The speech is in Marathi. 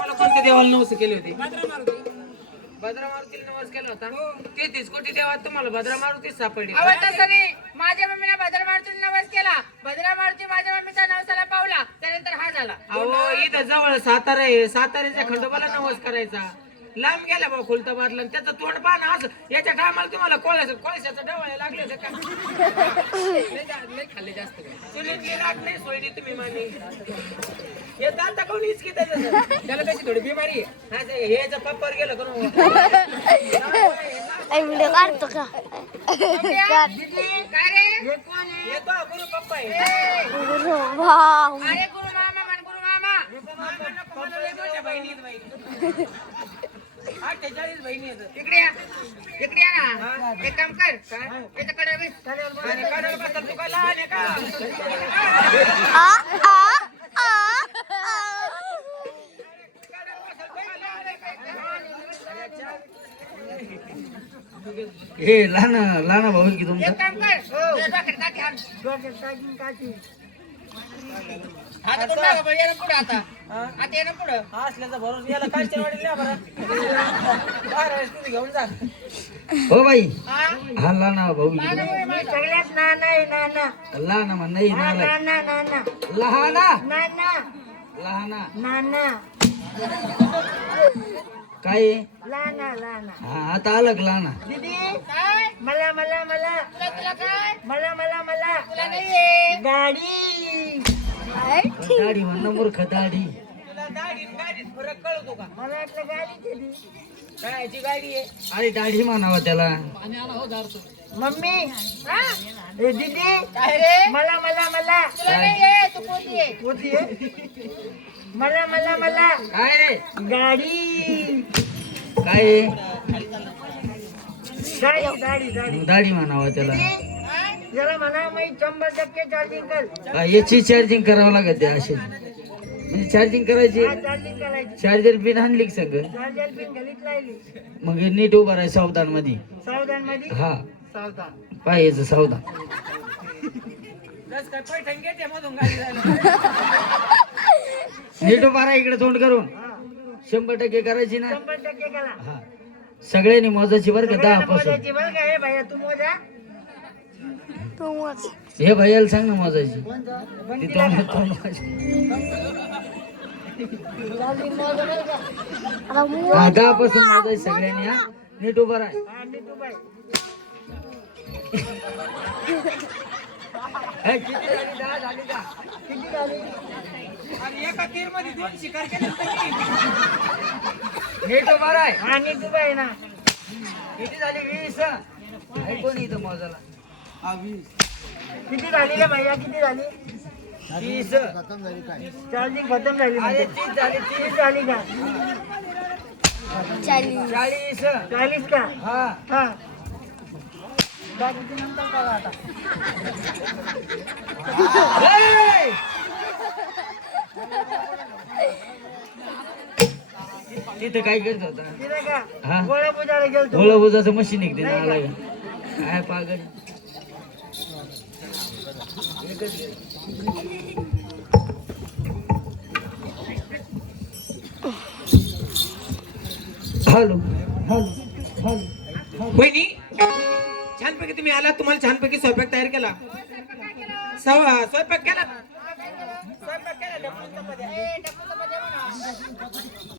मला कोणत्या देवाला नवस केले होते? भद्रा मारुती. भद्रा मारुतीला नवस केला होता? ते तीस कोटी देवात तुम्हाला भद्रा मारुती सापडली? अहो तसं नाही. माझ्या मम्मीने भद्रा मारुतीला नवस केला. भद्रा मारुती माझ्या मम्मीचा नवसाला पावला. त्यानंतर हा झाला. अहो इथं जवळ सातारा आहे. साताऱ्याच्या खंडोबाला नवस करायचा. लांब गेला भाऊ खुलताबादला आणि त्याचं तोंड पाहणं असं. याच्या टायमाला तुम्हाला कोळ्याचं कोळशाचं डवळे लागले का? जा- लय खाल्ले जास्त. चुलीतली लाट नाही सोयली तुम्ही माने हे दाता कोण हिचकी त्याला कशी थोडी बिमारी आहे? असं हे याच्या पप्पावर गेलं करून आई व्हिडिओ काढतो का? काय रे? येतो गुरु पप्पा आहे. गुरु वाव अरे गुरु मामा म्हण गुरु मामा. बहिणी. अठ्ठेचाळीस बहिणी आहेत. इकडे या. इकडे या ना. एक काम कर. याच्याकडे बघ. आणि काढायला बसतात, तू काय लहान आहे का? आ आ आ आ हे लहान लहान भाऊ की तुमचा. एक काम कर. तुझ्या डोक्यात टाकी. आता कुठं. ना पुढं आता. आता ना पुढं. हा असल्याचा भरोसा याला कालच्या वाडीला बरं. बाहेर आहेस तुम्ही घेऊन जा. हो बाई. हा? हा लहान भाऊ लहान म्हण नाही नाला नाना नाना लहाना नाना लहाना नाना काय आहे? लाना लाना हा आता आलं का लहाना दीदी? काय? मला मला मला. तुला तुला काय? मला मला मला. तुला नाहीये. गाडी. दाढी म्हणणं मूर्ख दाढी. तुला दाढीत गाडीत फरक कळतो का मला वाटलं गाडी दिली कायची गाडी आहे अरे दाढी म्हणावा त्याला. हो? मम्मी ए दीदी काय रे? मला मला मला. तुला तू आहे? आहे? मला मला मला. काय रे? गाडी काय आहे? गाडी गाडी दाढी. म्हणावा त्याला. जरा म्हणा मी शंभर टक्के चार्जिंग कर. हा, याची चार्जिंग करावं लागत आहे अशी. म्हणजे चार्जिंग करायची. हा चार्जिंग करायची. चार्जर पिन आणली का सगळं? चार्जर पिन गलीत लावली मग हे नीट उभं राहाय सावधान. मध्ये सावधान. मध्ये हा सावधान सावधान नीट उभा राहा इकडे तोंड करून. शंभर टक्के करायची ना? शंभर टक्के करा. हा. सगळ्यांनी मोजाची बरं का दहा पासून मोजायची बरं का? हे भैया तू मोजा. हे भैयाला सांग ना मोजायची. हा दहा पासून मोजायची. सगळ्यांनी हा? नीट उभा राहा. हा, नीटू. हे, उभा राहा. हा नीटू बाई ना. किती झाली? वीस. आहे कोणी इथं मोजायला? किती झाली रे भैया? किती झाली? चार्जिंग खतम झाली म्हणजे. तीस झाली का? चालीस चाळीस. चाळीस का? हा. हा. बाकीचे नंतर करा आता. हे! तिथं काय करत होता? तिथे का? हा? गोळ्या पुजायला गेलतो. भोळा बुजाचं मशीन आला काय पागल. हॅलो हॅलो हॅलो बहिणी छानपैकी तुम्ही आला तुम्हाला छानपैकी स्वयंपाक तयार केला. सव- स्वयंपाक केला?